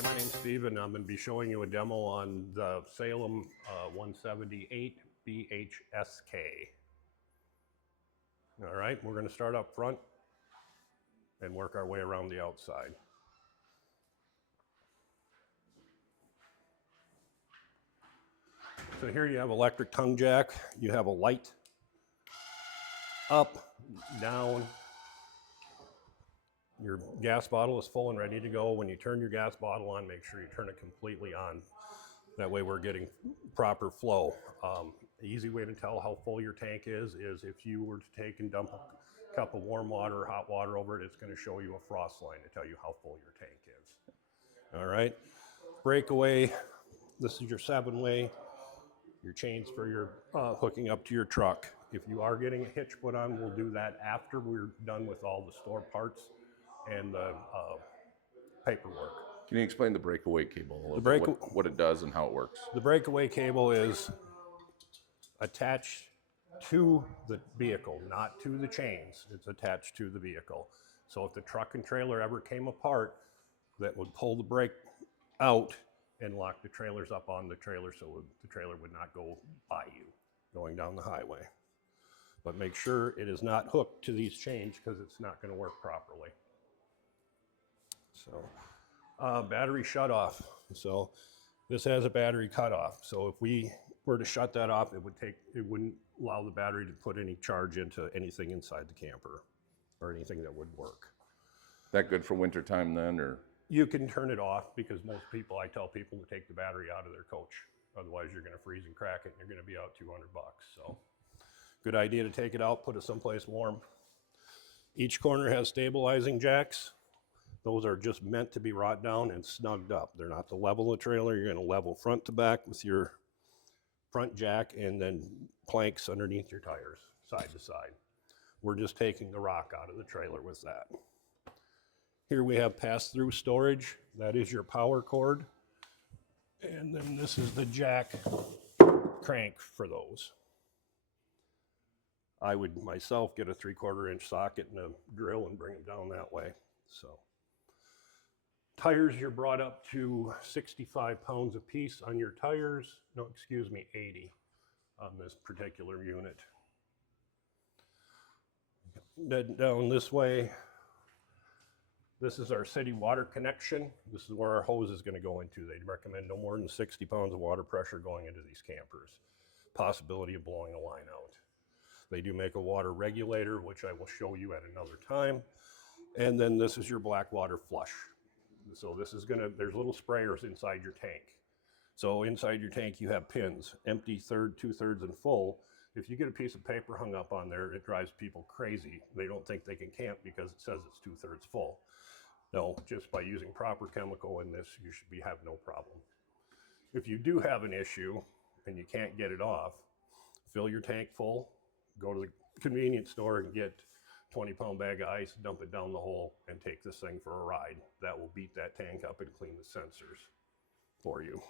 Hi, my name's Steve, and I'm going to be showing you a demo on the Salem 178BHSK. All right, we're going to start up front and work our way around the outside. So here you have electric tongue jack. You have a light up, down. Your gas bottle is full and ready to go. When you turn your gas bottle on, make sure you turn it completely on. That way we're getting proper flow. The easy way to tell how full your tank is if you were to take and dump a cup of warm water or hot water over it, it's going to show you a frost line to tell you how full your tank is. All right. Breakaway, this is your 7-way. Your chains for your hooking up to your truck. If you are getting a hitch put on, we'll do that after we're done with all the store parts and the paperwork. Can you explain the breakaway cable a little bit, what it does and how it works? The breakaway cable is attached to the vehicle, not to the chains. It's attached to the vehicle. So if the truck and trailer ever came apart, that would pull the brake out and lock the trailers up on the trailer so the trailer would not go by you going down the highway. But make sure it is not hooked to these chains because it's not going to work properly. So battery shut off. So this has a battery cutoff. So if we were to shut that off, it wouldn't allow the battery to put any charge into anything inside the camper or anything that would work. That good for winter time then, or? You can turn it off because most people, I tell people to take the battery out of their coach. Otherwise you're going to freeze and crack it and you're going to be out $200. So good idea to take it out, put it someplace warm. Each corner has stabilizing jacks. Those are just meant to be wrought down and snugged up. They're not to level the trailer. You're going to level front to back with your front jack and then planks underneath your tires, side to side. We're just taking the rock out of the trailer with that. Here we have pass-through storage. That is your power cord. And then this is the jack crank for those. I would myself get a 3/4 inch socket and a drill and bring them down that way. So tires, you're brought up to 65 pounds a piece on your tires. No, excuse me, 80 on this particular unit. Then down this way, this is our city water connection. This is where our hose is going to go into. They recommend no more than 60 pounds of water pressure going into these campers. Possibility of blowing a line out. They do make a water regulator, which I will show you at another time. And then this is your black water flush. So this is there's little sprayers inside your tank. So inside your tank you have pins, empty, third, 2/3, and full. If you get a piece of paper hung up on there, it drives people crazy. They don't think they can camp because it says it's 2/3 full. No, just by using proper chemical in this, you should have no problem. If you do have an issue and you can't get it off, fill your tank full, go to the convenience store and get a 20-pound bag of ice, dump it down the hole, and take this thing for a ride. That will beat that tank up and clean the sensors for you.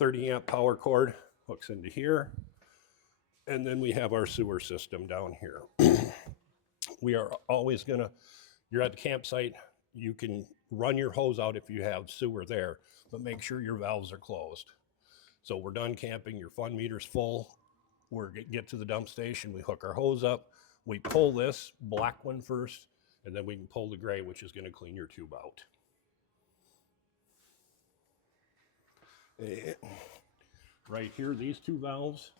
30-amp power cord hooks into here. And then we have our sewer system down here. We are always you're at the campsite, you can run your hose out if you have sewer there, but make sure your valves are closed. So we're done camping, your fun meter's full, get to the dump station, we hook our hose up, we pull this black one first, and then we can pull the gray, which is going to clean your tube out. Right here, these two valves,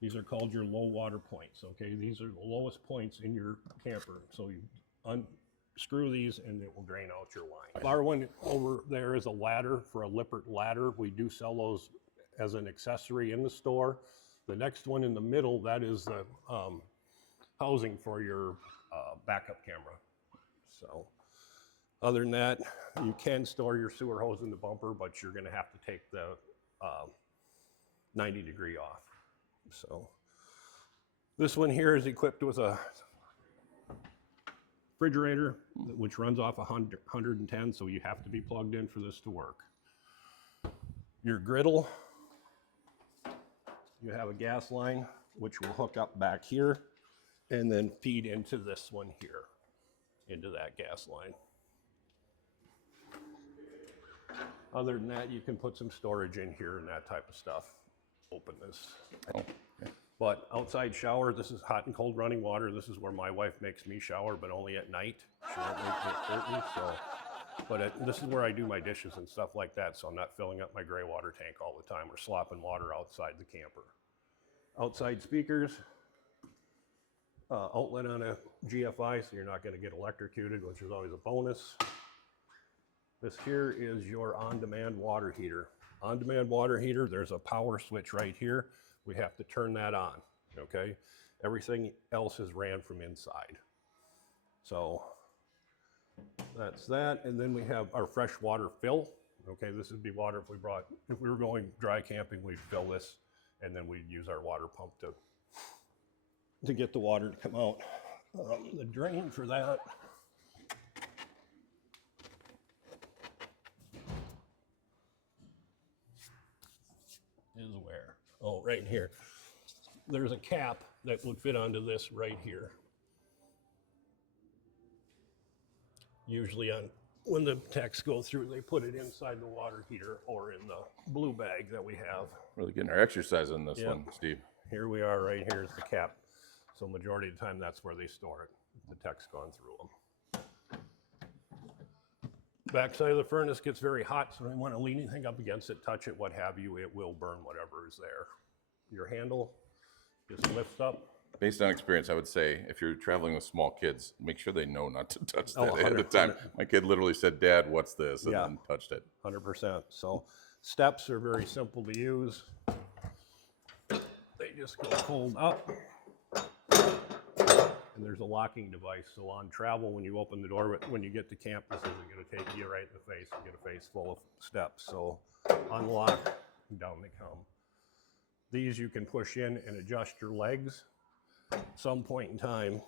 these are called your low water points, okay? These are the lowest points in your camper. So you unscrew these and it will drain out your line. Our one over there is a ladder for a Lippert ladder. We do sell those as an accessory in the store. The next one in the middle, that is the housing for your backup camera. So other than that, you can store your sewer hose in the bumper, but you're gonna have to take the 90-degree off. So this one here is equipped with a refrigerator, which runs off 110, so you have to be plugged in for this to work. Your griddle, you have a gas line, which will hook up back here and then feed into this one here, into that gas line. Other than that, you can put some storage in here and that type of stuff. Open this. Oh, okay. But outside shower, this is hot and cold running water. This is where my wife makes me shower, but only at night. She won't make me at curtains, so. But this is where I do my dishes and stuff like that, so I'm not filling up my gray water tank all the time or slopping water outside the camper. Outside speakers, outlet on a GFI, so you're not going to get electrocuted, which is always a bonus. This here is your on-demand water heater. On-demand water heater, there's a power switch right here. We have to turn that on, okay? Everything else is ran from inside. So that's that, and then we have our freshwater fill. Okay, this would be water if we were going dry camping, we'd fill this, and then we'd use our water pump to get the water to come out. The drain for that is where? Oh, right here. There's a cap that would fit onto this right here. Usually when the techs go through, they put it inside the water heater or in the blue bag that we have. Really getting our exercise on this one, Steve. Here we are, right here is the cap. So majority of the time, that's where they store it. The tech's gone through them. Backside of the furnace gets very hot, so you want to lean anything up against it, touch it, what have you, it will burn whatever is there. Your handle just lifts up. Based on experience, I would say if you're traveling with small kids, make sure they know not to touch that 100%. ahead of time. My kid literally said, "Dad, what's this?" and then touched it. 100%. So steps are very simple to use. They just go fold up. And there's a locking device. So on travel, when you open the door, when you get to camp, this isn't going to take you right in the face. You get a face full of steps. So unlock, and down they come. These you can push in and adjust your legs. At some point in time,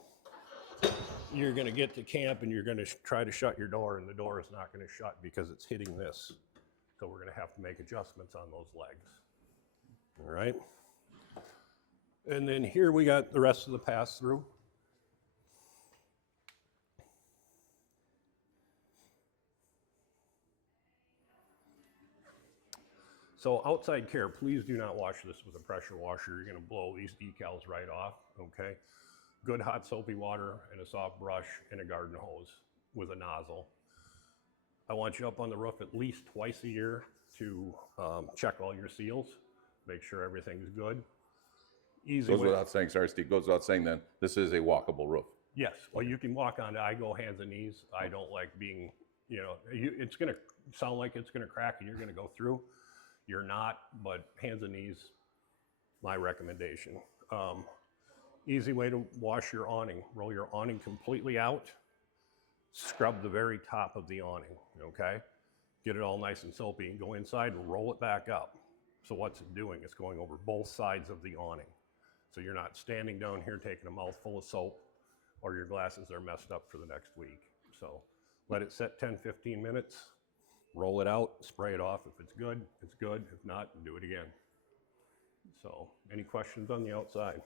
you're going to get to camp and you're going to try to shut your door, and the door is not going to shut because it's hitting this. So we're going to have to make adjustments on those legs. All right. And then here we got the rest of the pass-through. So outside care, please do not wash this with a pressure washer. You're going to blow these decals right off, okay? Good hot soapy water and a soft brush and a garden hose with a nozzle. I want you up on the roof at least twice a year to check all your seals, make sure everything's good. Easy Goes without saying, sorry, Steve, goes without saying then, this is a walkable roof. Yes, well, you can walk on it. I go hands and knees. I don't like being, it's going to sound like it's going to crack and you're going to go through. You're not, but hands and knees, my recommendation. Easy way to wash your awning. Roll your awning completely out. Scrub the very top of the awning, okay? Get it all nice and soapy and go inside and roll it back up. So what's it doing? It's going over both sides of the awning. So you're not standing down here taking a mouthful of soap or your glasses are messed up for the next week. So let it set 10, 15 minutes. Roll it out, spray it off. If it's good, it's good. If not, do it again. So, any questions on the outside?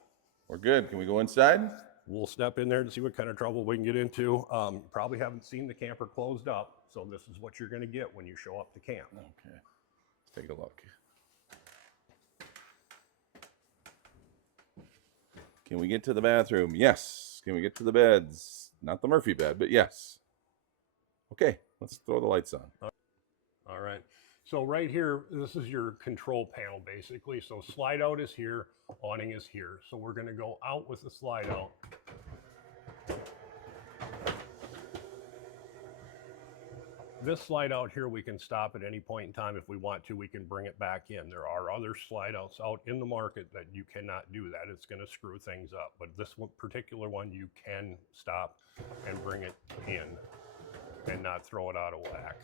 We're good. Can we go inside? We'll step in there to see what kind of trouble we can get into. You probably haven't seen the camper closed up, so this is what you're going to get when you show up to camp. Okay. Let's take a look. Can we get to the bathroom? Yes. Can we get to the beds? Not the Murphy bed, but yes. Okay, let's throw the lights on. All right, so right here, this is your control panel basically. So slide out is here, awning is here. So we're gonna go out with the slide out. This slide out here, we can stop at any point in time. If we want to, we can bring it back in. There are other slide outs out in the market that you cannot do that. It's gonna screw things up. But this one, particular one, you can stop and bring it in and not throw it out of whack.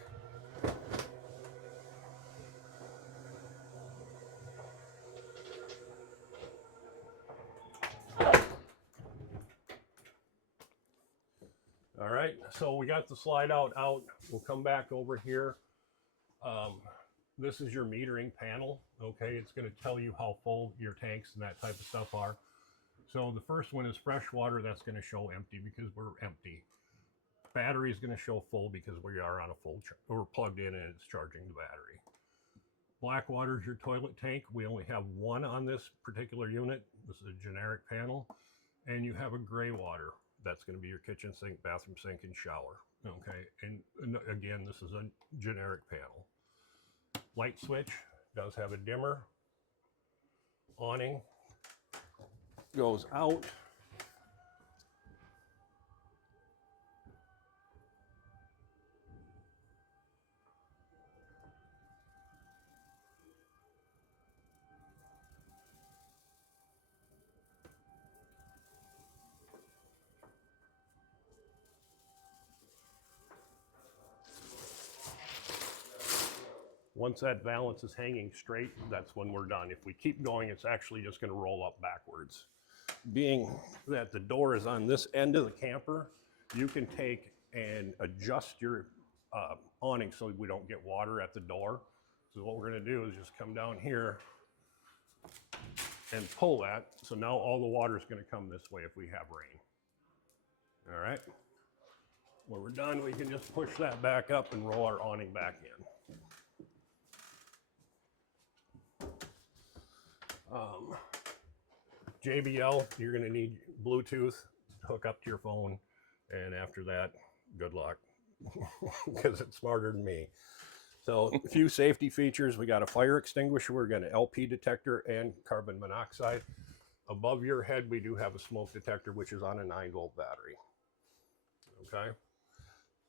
All right, so we got the slide out. We'll come back over here. This is your metering panel, okay? It's gonna tell you how full your tanks and that type of stuff are. So the first one is fresh water. That's gonna show empty because we're empty. battery is going to show full because we are on a full, we're plugged in and it's charging the battery. Black water is your toilet tank. We only have one on this particular unit. This is a generic panel. And you have a gray water. That's going to be your kitchen sink, bathroom sink, and shower. Okay, and again, this is a generic panel. Light switch does have a dimmer. Awning goes out. Once that valance is hanging straight, that's when we're done. If we keep going, it's actually just going to roll up backwards. Being that the door is on this end of the camper, you can take and adjust your awning so we don't get water at the door. So what we're going to do is just come down here and pull that. So now all the water is going to come this way if we have rain. All right. When we're done, we can just push that back up and roll our awning back in. JBL, you're going to need Bluetooth to hook up to your phone, and after that, good luck, because it's smarter than me. So a few safety features. We got a fire extinguisher. We're got an LP detector and carbon monoxide. Above your head, we do have a smoke detector, which is on a 9-volt battery. Okay.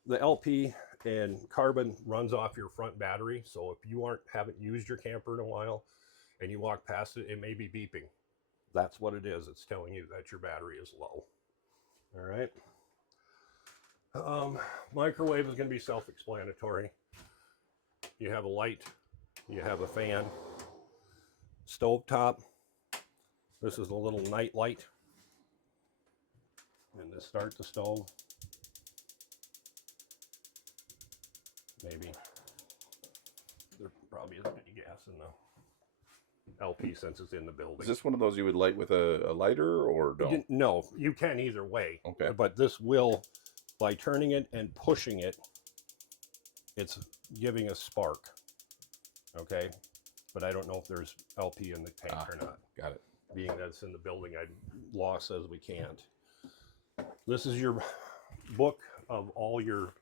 The LP and carbon runs off your front battery, so if you haven't used your camper in a while and you walk past it, it may be beeping. That's what it is. It's telling you that your battery is low. All right. Microwave is going to be self-explanatory. You have a light. You have a fan. Stove top. This is a little night light. And this starts the stove. Maybe. There probably isn't any gas in the LP since it's in the building. Is this one of those you would light with a lighter or no? No, you can either way. Okay. But this will, by turning it and pushing it, it's giving a spark. Okay. But I don't know if there's LP in the tank or not. Got it. Being that it's in the building, law says we can't. This is your book of all your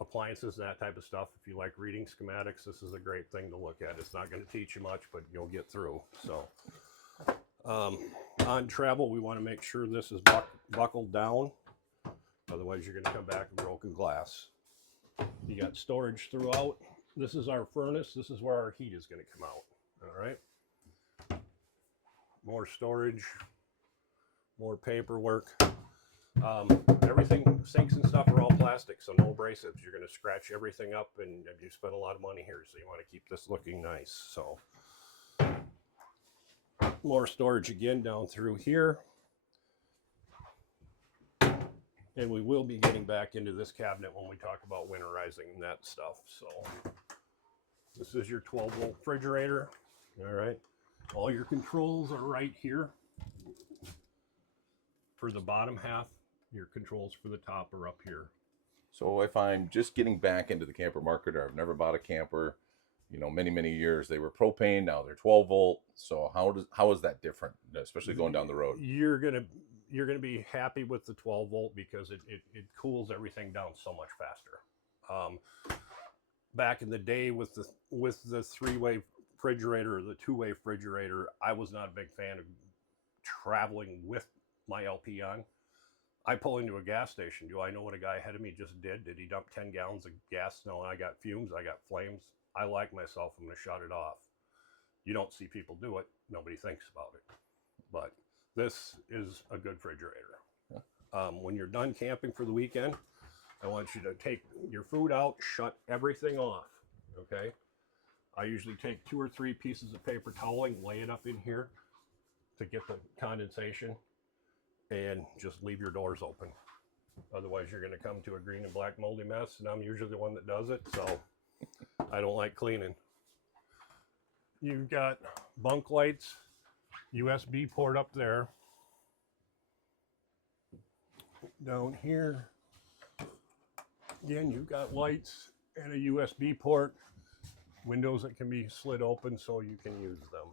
appliances, that type of stuff. If you like reading schematics, this is a great thing to look at. It's not going to teach you much, but you'll get through. So on travel, we want to make sure this is buckled down. Otherwise, you're going to come back with broken glass. You got storage throughout. This is our furnace. This is where our heat is going to come out. All right. More storage, more paperwork. Everything, sinks and stuff are all plastic, so no abrasives. You're going to scratch everything up, and you spend a lot of money here, so you want to keep this looking nice. So more storage again down through here. And we will be getting back into this cabinet when we talk about winterizing and that stuff. So this is your 12-volt refrigerator. All right. All your controls are right here. For the bottom half, your controls for the top are up here. So if I'm just getting back into the camper market, or I've never bought a camper, you know, many years, they were propane, now they're 12 volt. So how is that different, especially going down the road? You're gonna be happy with the 12 volt because it cools everything down so much faster. Back in the day with the 3-way refrigerator or the 2-way refrigerator, I was not a big fan of traveling with my LP on. I pull into a gas station. Do I know what a guy ahead of me just did? Did he dump 10 gallons of gas? No, I got fumes, I got flames. I like myself, I'm gonna shut it off. You don't see people do it. Nobody thinks about it. But this is a good refrigerator. Yeah. When you're done camping for the weekend, I want you to take your food out, shut everything off, okay? I usually take 2 or 3 pieces of paper toweling, lay it up in here to get the condensation, and just leave your doors open. Otherwise, you're going to come to a green and black moldy mess, and I'm usually the one that does it, so I don't like cleaning. You've got bunk lights, USB port up there. Down here, Again, you've got lights and a USB port, windows that can be slid open so you can use them.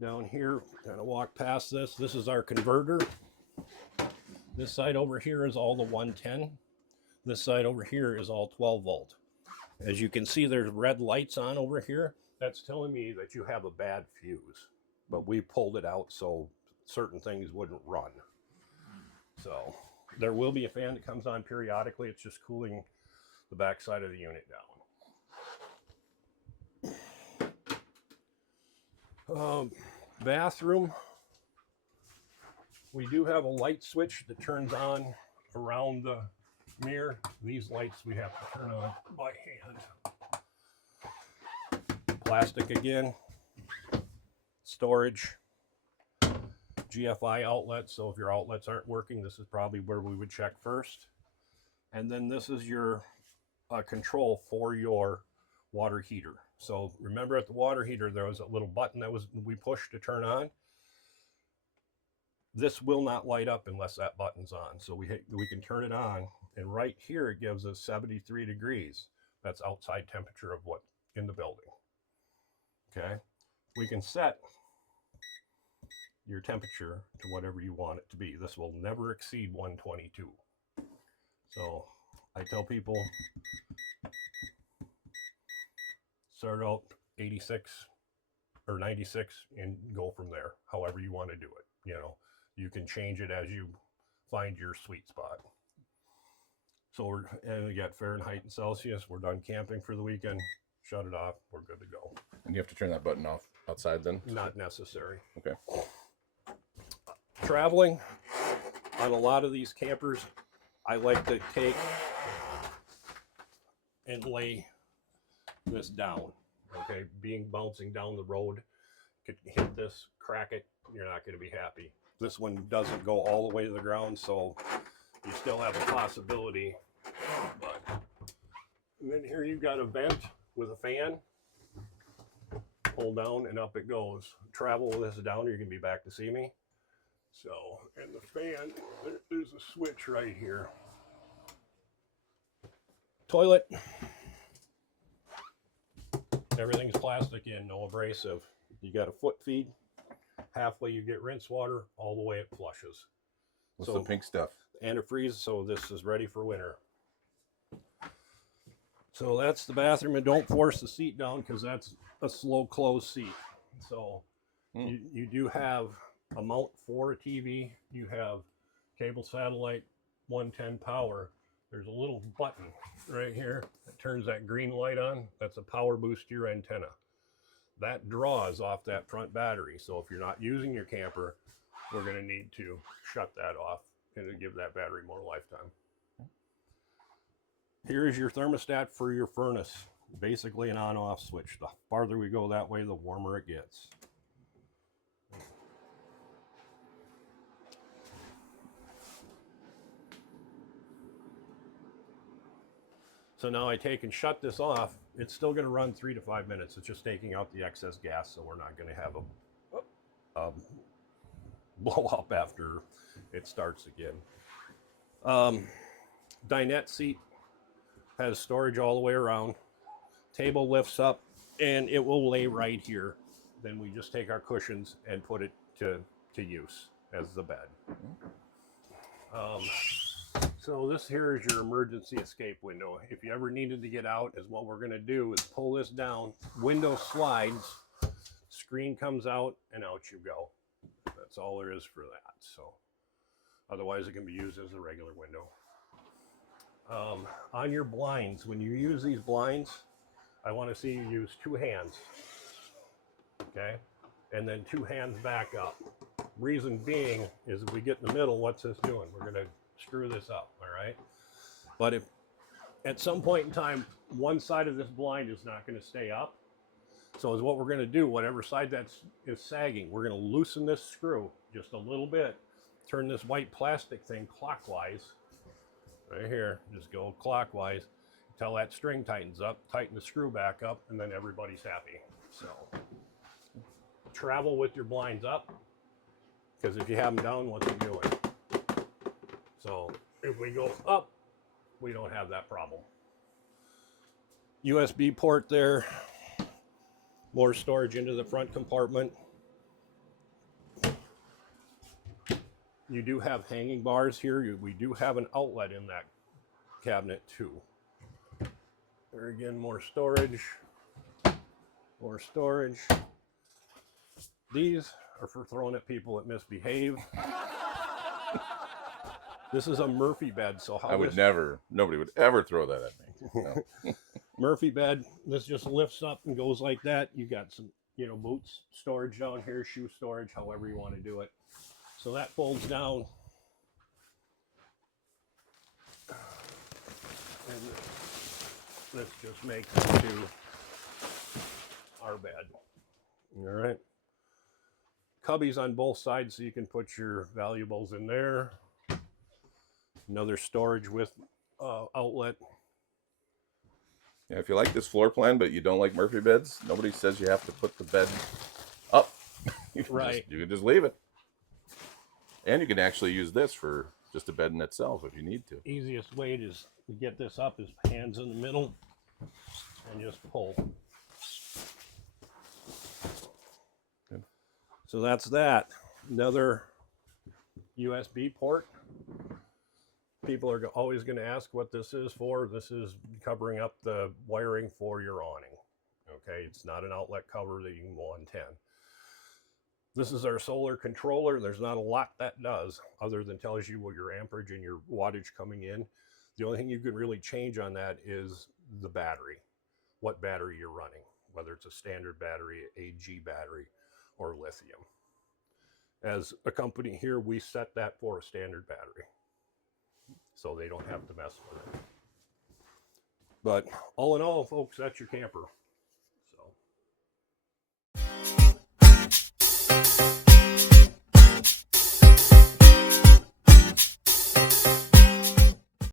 Down here, kind of walk past this. This is our converter. This side over here is all the 110. This side over here is all 12 volt. As you can see, there's red lights on over here. That's telling me that you have a bad fuse, but we pulled it out so certain things wouldn't run. So there will be a fan that comes on periodically. It's just cooling the back side of the unit down. Bathroom. We do have a light switch that turns on around the mirror. These lights we have to turn on by hand. Plastic again. Storage. GFI outlets. So if your outlets aren't working, this is probably where we would check first. And then this is your control for your water heater. So remember at the water heater, there was a little button that we pushed to turn on. This will not light up unless that button's on. So we can turn it on, and right here it gives us 73 degrees. That's outside temperature of what in the building. Okay, we can set your temperature to whatever you want it to be. This will never exceed 122. So I tell people, start out 86 or 96 and go from there, however you want to do it. You know, you can change it as you find your sweet spot. So and we got Fahrenheit and Celsius. We're done camping for the weekend. Shut it off. We're good to go. And you have to turn that button off outside then? Not necessary. Okay. Traveling on a lot of these campers, I like to take and lay this down. Okay, bouncing down the road, could hit this, crack it, you're not going to be happy. This one doesn't go all the way to the ground, so you still have a possibility. But, and then here you've got a vent with a fan. Pull down and up it goes. Travel with this down, you're going to be back to see me. So, and the fan, there's a switch right here. Toilet. Everything's plastic in, no abrasive. You got a foot feed. Halfway you get rinse water, all the way it flushes. What's the pink stuff? Antifreeze, so this is ready for winter. So that's the bathroom, and don't force the seat down because that's a slow close seat. So you do have a mount for a TV. You have cable satellite 110 power. There's a little button right here that turns that green light on. That's a power boost to your antenna. That draws off that front battery. So if you're not using your camper, we're going to need to shut that off and give that battery more lifetime. Here's your thermostat for your furnace. Basically an on-off switch. The farther we go that way, the warmer it gets. So now I take and shut this off. It's still going to run 3 to 5 minutes. It's just taking out the excess gas, so we're not going to have a blow up after it starts again. Dinette seat has storage all the way around. Table lifts up and it will lay right here. Then we just take our cushions and put it to use as the bed. So this here is your emergency escape window. If you ever needed to get out, is what we're going to do is pull this down, window slides, screen comes out, and out you go. That's all there is for that. So otherwise it can be used as a regular window. On your blinds, when you use these blinds, I want to see you use 2 hands, okay? And then 2 hands back up. Reason being is if we get in the middle, what's this doing? We're going to screw this up, all right? But if at some point in time, one side of this blind is not going to stay up, so is what we're going to do, whatever side is sagging, we're going to loosen this screw just a little bit, turn this white plastic thing clockwise, right here, just go clockwise until that string tightens up, tighten the screw back up, and then everybody's happy. So travel with your blinds up, because if you have them down, what's it doing? So if we go up, we don't have that problem. USB port there, more storage into the front compartment. You do have hanging bars here. We do have an outlet in that cabinet too. There again, more storage, more storage. These are for throwing at people that misbehave. This is a Murphy bed, so how nobody would ever throw that at me. No. Murphy bed, this just lifts up and goes like that. You got some, boots storage down here, shoe storage, however you want to do it. So that folds down. And this just makes it to our bed. All right. Cubbies on both sides so you can put your valuables in there. Another storage with outlet. Yeah, if you like this floor plan, but you don't like Murphy beds, nobody says you have to put the bed up. You can just leave it. And you can actually use this for just a bed in itself if you need to. Easiest way to get this up is hands in the middle and just pull. Good. So that's that. Another USB port. People are always going to ask what this is for. This is covering up the wiring for your awning. Okay, it's not an outlet cover that you can 110. This is our solar controller. There's not a lot that does other than tells you what your amperage and your wattage coming in. The only thing you can really change on that is the battery, what battery you're running, whether it's a standard battery, AG battery, or lithium. As a company here, we set that for a standard battery, so they don't have to mess with it. But all in all, folks, that's your camper.